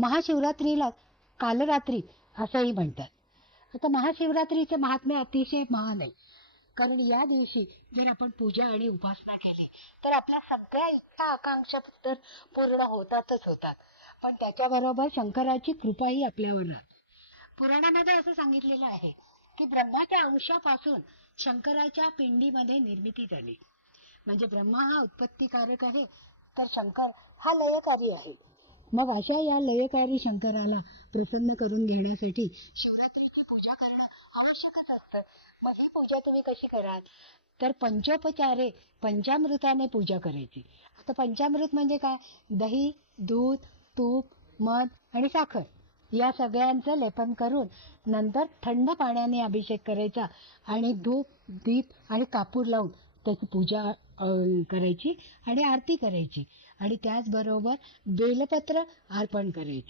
महाशिवरात्रीला कालरात्री असंही म्हणतात. आता महाशिवरात्रीचे महात्म्य अतिशय महान आहे. कारण या दिवशी जर आपण पूजा आणि उपासना केली तर आपल्या सगळ्या इच्छा आकांक्षा तर पूर्ण होतातच होतात, पण त्याच्याबरोबर शंकराची कृपाही आपल्यावर राहते. पुराणामध्ये असं सांगितलेलं आहे की ब्रह्माच्या अंशापासून शंकराच्या पिंडीमध्ये निर्मिती झाली. म्हणजे ब्रह्मा हा उत्पत्तिकारक आहे, तर शंकर हा लयकारी आहे. मग अशा या लयकारी शंकराला प्रसन्न करून घेण्यासाठी शिवरात्रीची पूजा करणं आवश्यकच असतं. मग ही पूजा तुम्ही कशी कराल? तर पंचोपचारे पंचामृताने पूजा करायची. आता पंचामृत म्हणजे काय? दही, दूध, तूप, मध आणि साखर या सगळ्यांचं लेपन करून नंतर थंड पाण्याने अभिषेक करायचा आणि धूप, दीप आणि कापूर लावून त्याची पूजा करायची आणि आरती करायची आणि त्याचबरोबर बेलपत्र अर्पण करायची.